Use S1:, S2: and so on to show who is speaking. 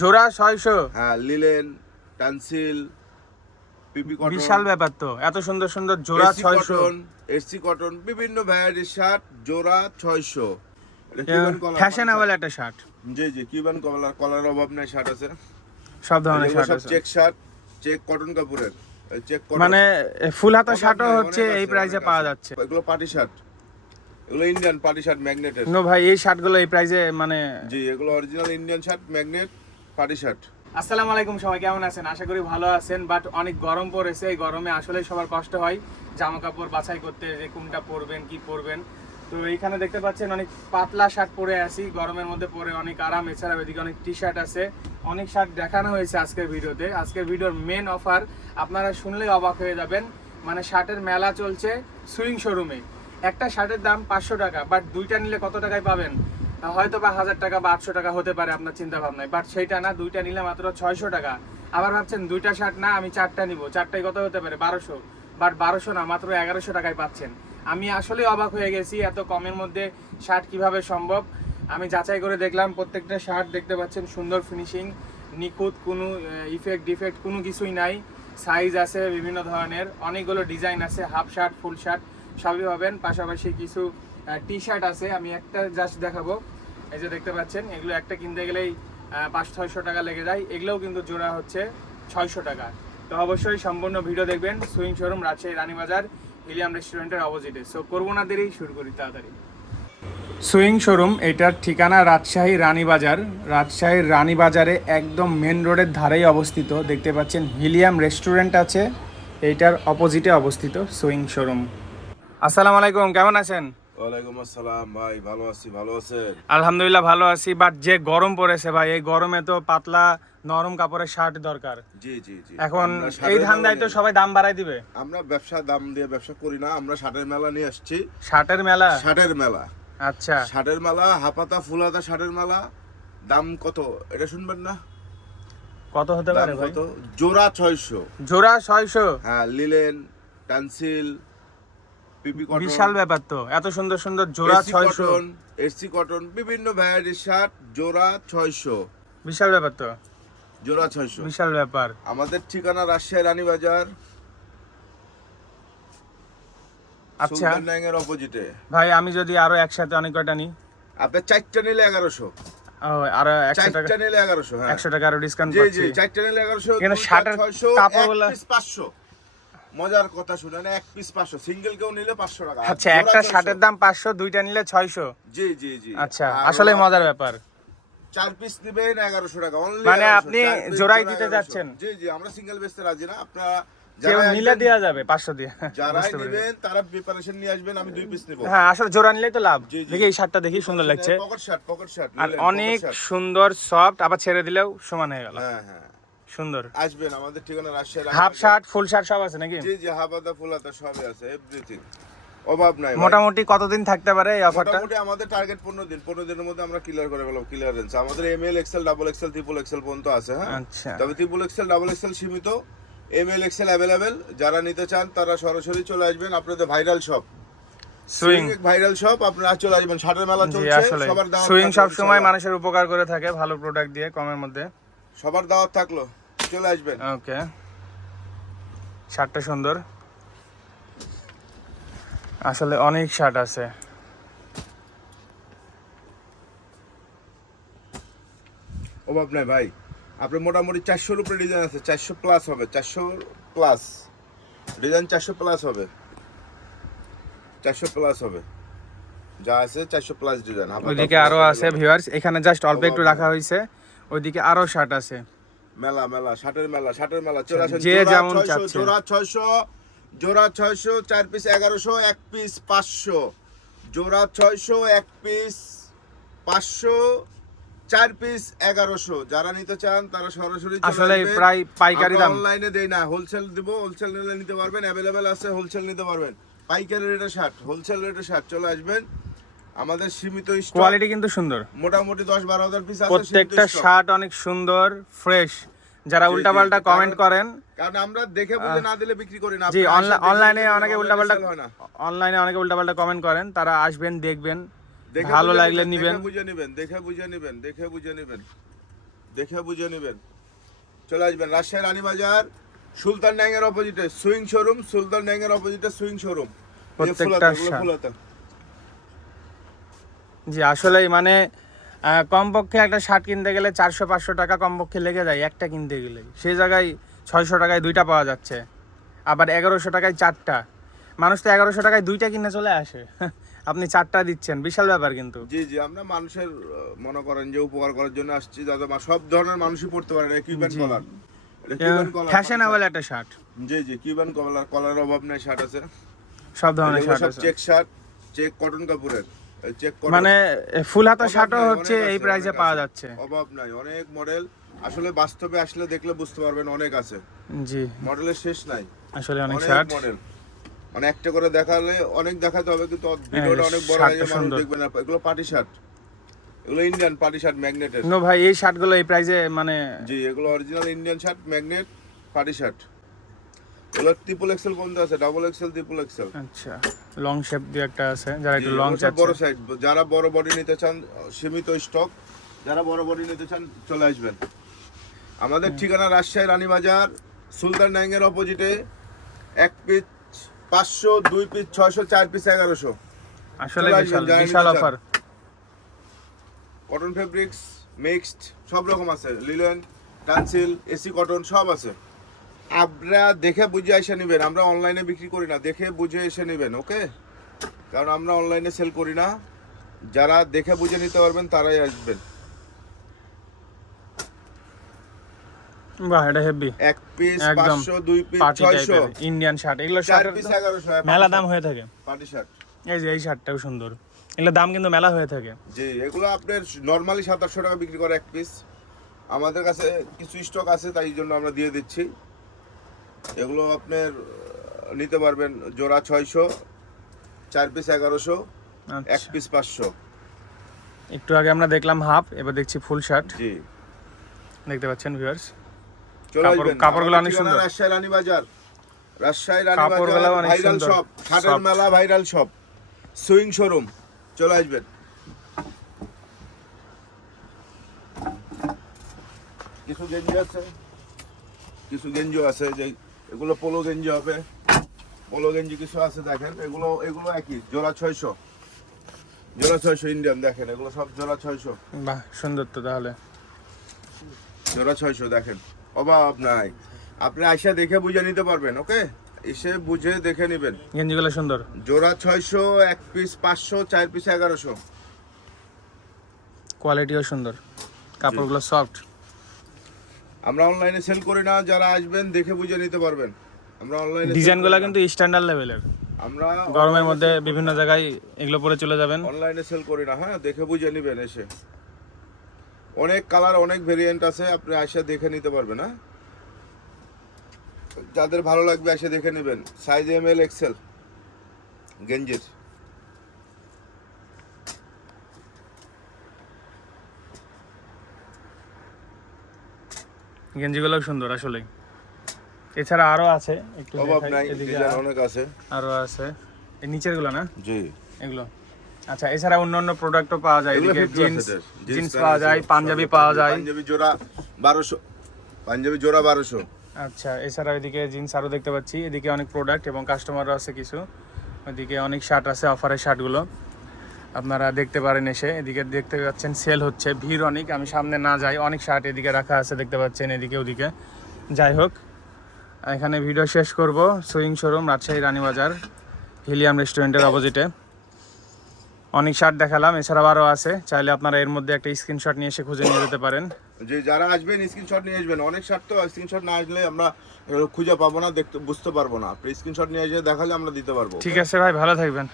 S1: জোড়া ছয়শো।
S2: হ্যাঁ লিলেন টানসিল পিপি কটন।
S1: বিশাল ব্যাপার তো এত সুন্দর সুন্দর জোড়া ছয়শো।
S2: কটন বিভিন্ন ভ্যারাইটির শার্ট জোড়া ছয়শো।
S1: ফ্যাশনেবল একটা শার্ট
S2: জি জি কিউবান কলার কলার অভাব নাই শার্ট আছে।
S1: সব ধরনের শার্ট আছে।
S2: চেক শার্ট চেক কটন কাপড়ের। Check cotton.
S1: মানে ফুল হাতা শার্টও হচ্ছে এই প্রাইসে পাওয়া যাচ্ছে।
S2: এগুলো পার্টি শার্ট এগুলো ইন্ডিয়ান পার্টি শার্ট ম্যাগনেটের
S1: নো ভাই এই শার্টগুলো এই প্রাইসে মানে
S2: জি এগুলো original Indian shirt magnet party shirt.
S1: আসসালামু আলাইকুম, সবাই কেমন আছেন? আশা করি ভালো আছেন বাট অনেক গরম পড়েছে। এই গরমে আসলে সবার কষ্ট হয়। জামা কাপড় বাছাই করতে যে কোনটা পরবেন, কি পরবেন। তো এইখানে দেখতে পাচ্ছেন অনেক পাতলা শার্ট পরে আছি। গরমের মধ্যে পরে অনেক আরাম এছাড়া এদিকে অনেক টি শার্ট আছে। অনেক শার্ট দেখানো হয়েছে আজকের ভিডিওতে। আজকের ভিডিওর মেন অফার আপনারা শুনলেই অবাক হয়ে যাবেন মানে শার্টের মেলা চলছে সুইং শোরুমে। একটা শার্টের দাম পাঁচশো টাকা বাট দুইটা নিলে কত টাকায় পাবেন? হয়তো বা হাজার টাকা বা আটশো টাকা হতে পারে আপনার চিন্তা ভাবনায় বাট সেইটা না, দুইটা নিলে মাত্র ছয়শো টাকা। আবার ভাবছেন, দুইটা শার্ট না, আমি চারটা নিব। চারটায় কত হতে পারে? বারোশো। বাট বারোশো না, মাত্র এগারোশো টাকায় পাচ্ছেন। আমি আসলে অবাক হয়ে গেছি এত কমের মধ্যে শার্ট কীভাবে সম্ভব। আমি যাচাই করে দেখলাম, প্রত্যেকটা শার্ট দেখতে পাচ্ছেন, সুন্দর ফিনিশিং নিখুঁত কোনো ইফেক্ট ডিফেক্ট কোনো কিছুই নাই। সাইজ আছে বিভিন্ন ধরনের। অনেকগুলো ডিজাইন আছে হাফ শার্ট ফুল শার্ট সবই পাবেন। পাশাপাশি কিছু টি শার্ট আছে। আমি একটা জাস্ট দেখাবো। এই যে দেখতে পাচ্ছেন, এগুলো একটা কিনতে গেলেই পাঁচ ছয়শো টাকা লেগে যায়। এগুলোও কিন্তু জোড়া হচ্ছে ছয়শো টাকা। তো অবশ্যই সম্পূর্ণ ভিডিও দেখবেন। Swing showroom, Rajshahi, Ranibazar, Helium রেস্টুরেন্টের অপোজিটে। সো করব না দেরি, শুরু করি তাড়াতাড়ি। সুইং শোরুম, এটার ঠিকানা রাজশাহী, রানীবাজার। রাজশাহীর রানীবাজারে একদম মেন রোডের ধারেই অবস্থিত। দেখতে পাচ্ছেন, হিলিয়াম রেস্টুরেন্ট আছে। এইটার অপোজিটে অবস্থিত সুইং শোরুম। আসসালামু আলাইকুম, কেমন আছেন?
S2: ওয়ালাইকুম আসসালাম ভাই ভালো আছি ভালো আছেন?
S1: আলহামদুলিল্লাহ ভালো আছি বাট যে গরম পড়েছে ভাই এই গরমে তো পাতলা নরম কাপড়ের শার্ট দরকার।
S2: জি জি জি।
S1: এখন এই ধান্দায় তো সবাই দাম বাড়াই দিবে।
S2: আমরা ব্যবসা দাম দিয়ে ব্যবসা করি না আমরা শার্টের মেলা নিয়ে আসছি।
S1: শার্টের মেলা?
S2: শার্টের মেলা।
S1: আচ্ছা।
S2: শার্টের মেলা হাপাতা ফুলাতা শার্টের মেলা দাম কত? এটা শুনবেন না?
S1: কত হতে পারে ভাই?
S2: কত? জোড়া ছয়শো।
S1: জোড়া ছয়শো?
S2: হ্যাঁ লিলেন টানসিল
S1: বিশাল ব্যাপার তো। এত সুন্দর সুন্দর জোড়া ছয়শো।
S2: এসি কটন বিভিন্ন ভ্যারাইটির শার্ট জোড়া ছয়শো।
S1: বিশাল ব্যাপার তো।
S2: জোড়া ছয়শো।
S1: বিশাল ব্যাপার।
S2: আমাদের ঠিকানা রাজশাহী রানীবাজার।
S1: আচ্ছা।
S2: অপোজিটে
S1: ভাই আমি যদি আরও একসাথে অনেক কয়টা নিই?
S2: আপনার চারটা নিলে এগারোশো।
S1: আরও একশো টাকা
S2: নিলে এগারোশো হ্যাঁ।
S1: একশো টাকা আরও ডিসকাউন্ট
S2: জি জি চারটা নিলে এগারোশো
S1: এখানে শার্টের
S2: ছয়শো পাঁচশো। মজার কথা শুনেন এক পিস পাঁচশো। সিঙ্গেল কেউ নিলে পাঁচশো টাকা।
S1: আচ্ছা একটা শার্টের দাম পাঁচশো দুইটা নিলে ছয়শো।
S2: জি জি জি।
S1: আচ্ছা আসলে মজার ব্যাপার।
S2: চার পিস নিবেন এগারোশো টাকা
S1: মানে আপনি জোড়াই দিতে যাচ্ছেন?
S2: জি জি আমরা সিঙ্গেল বেচতে রাজি না। আপনারা
S1: কেউ নিলে দেওয়া যাবে পাঁচশো দিয়ে। পেরেছি।
S2: নেবেন তারা প্রিপারেশন নিয়ে আসবেন আমি দুই পিস নেব।
S1: হ্যাঁ আসলে জোড়া নিলেই তো লাভ। দেখি এই শার্টটা দেখি সুন্দর লাগছে।
S2: পকেট শার্ট পকেট শার্ট
S1: আর অনেক সুন্দর সফট আবার ছেড়ে দিলেও সমান হয়ে গেল।
S2: হ্যাঁ হ্যাঁ।
S1: সুন্দর।
S2: আসবেন আমাদের ঠিকানা Rajshahi
S1: half shirt full shirt সব আছে নাকি?
S2: জি জি হাফাতা ফুলাতা সবই আছে এভরিথিং অভাব নাই
S1: মোটামুটি কতদিন থাকতে পারে এই অফারটা
S2: মোটামুটি আমাদের টার্গেট পনেরো দিন। পনেরো দিনের মধ্যে আমরা ক্লিয়ার করে ফেলব ক্লিয়ারেন্স আমাদের M L XL double triple পর্যন্ত আছে হ্যাঁ?
S1: আচ্ছা।
S2: তবে ট্রিপল ডাবল সীমিত। এম এল এক্সেল অ্যাভেলেবেল যারা নিতে চান তারা সরাসরি চলে আসবেন। আপনাদের viral shop
S1: Swing
S2: viral shop আপনারা চলে আসবেন। শার্টের মেলা চলছে সবার
S1: সুইং সব সময় মানুষের উপকার করে থাকে ভালো প্রোডাক্ট দিয়ে কমের মধ্যে।
S2: সবার দাওয়াত থাকল। চলে আসবেন।
S1: ওকে। শার্টটা সুন্দর। আসলে অনেক শার্ট আছে।
S2: অভাব নাই ভাই। আপনার মোটামুটি চারশোর উপরে ডিজাইন আছে চারশো প্লাস হবে চারশো প্লাস ডিজাইন চারশো প্লাস হবে। চারশো প্লাস হবে। যা আছে চারশো প্লাস ডিজাইন
S1: ওইদিকে আরও আছে ভিউয়ার্স এখানে জাস্ট অল্প একটু রাখা হয়েছে। ওইদিকে আরও শার্ট আছে।
S2: মেলা মেলা শার্টের মেলা শার্টের মেলা চলে আসেন
S1: যে যেমন চাচ্ছে।
S2: জোড়া ছয়শো জোড়া ছয়শো চার পিস এগারোশো এক পিস পাঁচশো। জোড়া ছয়শো এক পিস পাঁচশো চার পিস এগারোশো। যারা নিতে চান তারা সরাসরি
S1: আসলে প্রায় পাইকারি দাম।
S2: অনলাইনে দেই না। হোলসেল দিব হোলসেল নিলে নিতে পারবেন। অ্যাভেলেবেল আছে হোলসেল নিতে পারবেন। পাইকারি রেটে শার্ট হোলসেল রেটে শার্ট চলে আসবেন। আমাদের সীমিত
S1: কোয়ালিটি কিন্তু সুন্দর।
S2: মোটামুটি দশ বারো হাজার পিস আছে
S1: প্রত্যেকটা শার্ট অনেক সুন্দর ফ্রেশ যারা উল্টাপাল্টা কমেন্ট করেন
S2: কারণ আমরা দেখে বুঝে না দিলে বিক্রি করি না।
S1: জি অনলাইনে অনেকে উল্টাপাল্টা। অনলাইনে অনেকে উল্টাপাল্টা কমেন্ট করেন তারা আসবেন দেখবেন
S2: দেখে
S1: ভালো লাগলে
S2: নিবেন, বুঝে নিবেন দেখে বুঝে নিবেন দেখে বুঝে নিবেন দেখে বুঝে নেবেন। চলে আসবেন রাজশাহী রানীবাজার সুলতান ড্যাঙ্গের অপোজিটে সুইং শোরুম সুলতান ড্যাঙ্গের অপোজিটে সুইং শোরুম
S1: প্রত্যেকটা। জি আসলেই মানে কমপক্ষে একটা শার্ট কিনতে গেলে চারশো পাঁচশো টাকা কমপক্ষে লেগে যায় একটা কিনতে গেলে সেই জায়গায় ছয়শো টাকায় দুইটা পাওয়া যাচ্ছে আবার এগারোশো টাকায় চারটা। মানুষ তো এগারোশো টাকায় দুইটা কিনে চলে আসে। আপনি চারটা দিচ্ছেন বিশাল ব্যাপার কিন্তু।
S2: জি জি আমরা মানুষের মনে করেন যে উপকার করার জন্য আসছি দাদা সব ধরনের মানুষই পড়তে পারে কিউবান। কলার
S1: ফ্যাশনেবল একটা শার্ট
S2: জি জি কিউবান কলার কলার অভাব নাই শার্ট আছে
S1: সব ধরনের শার্ট আছে।
S2: চেক শার্ট চেক কটন কাপড়ের।
S1: মানে ফুল হাতা শার্টও হচ্ছে এই প্রাইসে পাওয়া যাচ্ছে।
S2: অভাব নাই অনেক মডেল আসলে বাস্তবে আসলে দেখলে বুঝতে পারবেন অনেক আছে।
S1: জি।
S2: মডেলের শেষ নাই।
S1: আসলে অনেক
S2: অনেক
S1: শার্ট
S2: মডেল মানে একটা করে দেখালে অনেক দেখাতে হবে কিন্তু ভিডিওটা অনেক বড় হয়ে যাবে, মানুষ দেখবে না। এগুলো পার্টি শার্ট এগুলো ইন্ডিয়ান পার্টি শার্ট ম্যাগনেটের
S1: নো ভাই এই শার্টগুলো এই প্রাইসে মানে
S2: জি এগুলো original Indian shirt magnet party shirt এগুলো ট্রিপল এক্সেল পর্যন্ত আছে? ডাবল এক্সেল ট্রিপল এক্সেল
S1: আচ্ছা লং শেপ দিয়ে একটা আছে যারা একটু লং
S2: বড় সাইজ যারা বড় বডি নিতে চান সীমিত স্টক যারা বড় বডি নিতে চান চলে আসবেন। আমাদের ঠিকানা রাজশাহী রানীবাজার সুলতান ড্যাঙ্গের অপোজিটে এক পিস পাঁচশো দুই পিস ছয়শো চার পিস এগারোশো।
S1: আসলে বিশাল। অফার
S2: কটন ফেব্রিক্স মিক্সড সব রকম আছে। লিলেন টানসিল এসি কটন সব আছে। আপনারা দেখে বুঝে এসে নেবেন আমরা অনলাইনে বিক্রি করি না দেখে বুঝে এসে নেবেন ওকে কারণ আমরা অনলাইনে সেল করি না যারা দেখে বুঝে নিতে পারবেন তারাই আসবেন।
S1: বাহ এটা হেভি
S2: এক পিস
S1: একদম
S2: পাঁচশো দুই পিস
S1: পার্টি
S2: ছয়শো।
S1: টাইপের ইন্ডিয়ান শার্ট এগুলো
S2: পিস এগারোশো
S1: মেলা দাম হয়ে থাকে।
S2: পার্টি শার্ট
S1: এই যে এই শার্টটাও সুন্দর। এগুলো দাম কিন্তু মেলা হয়ে থাকে।
S2: জি এগুলো আপনার নর্মালি টাকা বিক্রি করে এক পিস আমাদের কাছে কিছু স্টক আছে তাই জন্য আমরা দিয়ে দিচ্ছি। এগুলো আপনার নিতে পারবেন জোড়া ছয়শো চার পিস এগারোশো এক
S1: আচ্ছা।
S2: পিস পাঁচশো।
S1: একটু আগে আমরা দেখলাম হাফ এবার দেখছি ফুল শার্ট।
S2: জি।
S1: দেখতে পাচ্ছেন ভিউয়ার্স কাপড়গুলো অনেক সুন্দর।
S2: রাজশাহী রানীবাজার। রাজশাহী
S1: কাপড়গুলো
S2: রানীবাজার
S1: অনেক
S2: ভাইরাল শপ শার্টের মেলা ভাইরাল শপ সুইং শোরুম চলে আসবেন। কিছু গেঞ্জি আছে? কিছু গেঞ্জি আছে যে এগুলো পোলো গেঞ্জি হবে। পোলো গেঞ্জি কিছু আছে দেখেন এগুলো এগুলো একই জোড়া ছয়শো। জোড়া ছয়শো ইন্ডিয়ান দেখেন এগুলো সব জোড়া ছয়শো।
S1: বাহ সুন্দর তো তাহলে।
S2: জোড়া ছয়শো দেখেন। অভাব নাই। আপনি আইসা দেখে বুঝে নিতে পারবেন ওকে? এসে বুঝে দেখে নেবেন।
S1: গেঞ্জিগুলো সুন্দর।
S2: জোড়া ছয়শো এক পিস পাঁচশো চার পিস এগারোশো।
S1: কোয়ালিটিও সুন্দর। কাপড়গুলো সফট
S2: আমরা অনলাইনে সেল করি না যারা আসবেন দেখে বুঝে নিতে পারবেন। আমরা অনলাইনে
S1: ডিজাইনগুলো কিন্তু স্ট্যান্ডার্ড লেভেলের
S2: আমরা
S1: গরমের মধ্যে বিভিন্ন জায়গায় এগুলো পরে চলে যাবেন।
S2: অনলাইনে সেল করি না হ্যাঁ দেখে বুঝে নেবেন এসে। অনেক কালার অনেক ভেরিয়েন্ট আছে আপনি এসে দেখে নিতে পারবেন হ্যাঁ? যাদের ভালো লাগবে এসে দেখে নেবেন। সাইজ এম এল এক্সেল গেঞ্জির
S1: গেঞ্জিগুলো সুন্দর আসলে। এছাড়া আরও আছে একটু
S2: অভাব নাই
S1: এদিকে
S2: ডিজাইন অনেক আছে।
S1: আরও আছে। এই নিচেরগুলো না?
S2: জি।
S1: এগুলো। আচ্ছা এছাড়া অন্য অন্য প্রোডাক্টও পাওয়া যায় এদিকে জিন্স জিন্স পাওয়া যায় পাঞ্জাবি পাওয়া যায়।
S2: পাঞ্জাবি জোড়া বারোশো পাঞ্জাবি জোড়া বারোশো।
S1: আচ্ছা এছাড়া এদিকে জিন্স আরও দেখতে পাচ্ছি এদিকে অনেক প্রোডাক্ট এবং কাস্টমারও আছে কিছু। ওদিকে অনেক শার্ট আছে অফারের শার্টগুলো আপনারা দেখতে পারেন এসে এদিকে দেখতে পাচ্ছেন সেল হচ্ছে ভিড় অনেক আমি সামনে না যাই অনেক শার্ট এদিকে রাখা আছে দেখতে পাচ্ছেন এদিকে ওদিকে। যাই হোক এখানে ভিডিও শেষ করব Swing showroom Rajshahi Ranibazar Helium রেস্টুরেন্টের অপোজিটে অনেক শার্ট দেখালাম এছাড়াও আরও আছে চাইলে আপনারা এর মধ্যে একটা স্ক্রিনশট নিয়ে এসে খুঁজে নিয়ে যেতে পারেন।
S2: যে যারা আসবেন স্ক্রিনশট নিয়ে আসবেন অনেক শার্ট তো স্ক্রিনশট না আসলে আমরা খুঁজে পাবো না দেখতে বুঝতে পারব না। আপনি স্ক্রিনশট নিয়ে এসে দেখালে আমরা দিতে পারব
S1: ঠিক আছে ভাই ভালো থাকবেন।